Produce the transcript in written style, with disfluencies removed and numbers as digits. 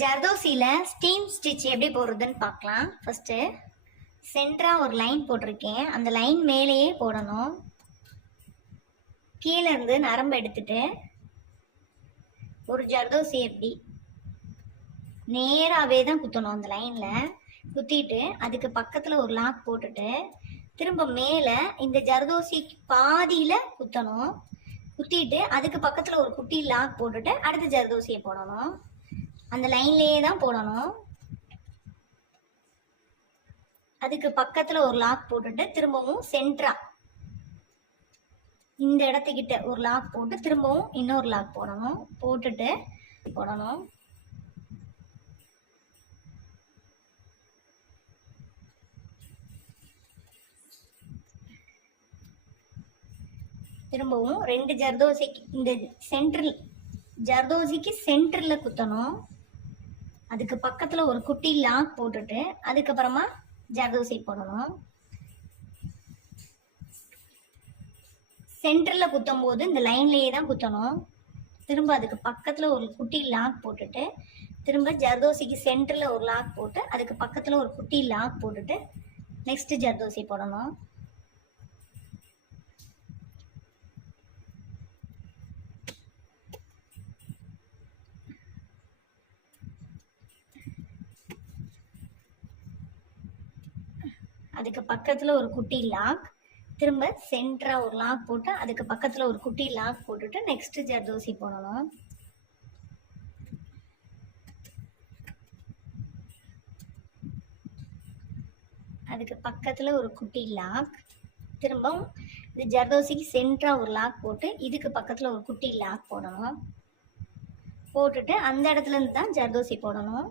ஜர்தோசியில் steam stitch எப்படி போடுறதுன்னு பார்க்கலாம். ஃபஸ்ட்டு சென்டராக ஒரு லைன் போட்டிருக்கேன். அந்த லைன் மேலேயே போடணும். கீழே இருந்து நரம்பு எடுத்துட்டு ஒரு ஜர்தோசி எப்படி நேராகவே தான் குத்தணும். அந்த லைனில் குத்திட்டு அதுக்கு பக்கத்தில் ஒரு லாக் போட்டுட்டு திரும்ப மேலே இந்த ஜர்தோசி பாதியில் குத்தணும். குத்திட்டு அதுக்கு பக்கத்தில் ஒரு குட்டி லாக் போட்டுட்டு அடுத்த ஜர்தோசியை போடணும். அந்த லைன்லேயே தான் போடணும். அதுக்கு பக்கத்தில் ஒரு லாக் போட்டுட்டு திரும்பவும் சென்டரா இந்த இடத்துக்கிட்ட ஒரு லாக் போட்டு திரும்பவும் இன்னொரு லாக் போடணும். போட்டுட்டு போடணும். திரும்பவும் ரெண்டு ஜர்தோசிக்கு இந்த சென்டரில் ஜர்தோசிக்கு சென்டரில் குத்தணும். அதுக்கு பக்கத்தில் ஒரு குட்டி லாக் போட்டுட்டு அதுக்கப்புறமா ஜர்தோசி போடணும். சென்டரில் குத்தும் போது இந்த லைன்லேயே தான் குத்தணும். திரும்ப அதுக்கு பக்கத்தில் ஒரு குட்டி லாக் போட்டுட்டு திரும்ப ஜர்தோசிக்கு சென்டரில் ஒரு லாக் போட்டு அதுக்கு பக்கத்தில் ஒரு குட்டி லாக் போட்டுட்டு நெக்ஸ்ட் ஜர்தோசி போடணும். அதுக்கு பக்கத்தில் ஒரு குட்டி லாக் திரும்ப சென்டரா ஒரு லாக் போட்டு அதுக்கு பக்கத்தில் ஒரு குட்டி லாக் போட்டுட்டு நெக்ஸ்ட் ஜர்தோசி போடணும். அதுக்கு பக்கத்தில் ஒரு குட்டி லாக் திரும்பவும் இது ஜர்தோசிக்கு சென்டரா ஒரு லாக் போட்டு இதுக்கு பக்கத்தில் ஒரு குட்டி லாக் போடணும். போட்டுட்டு அந்த இடத்துல இருந்து தான் ஜர்தோசி போடணும்.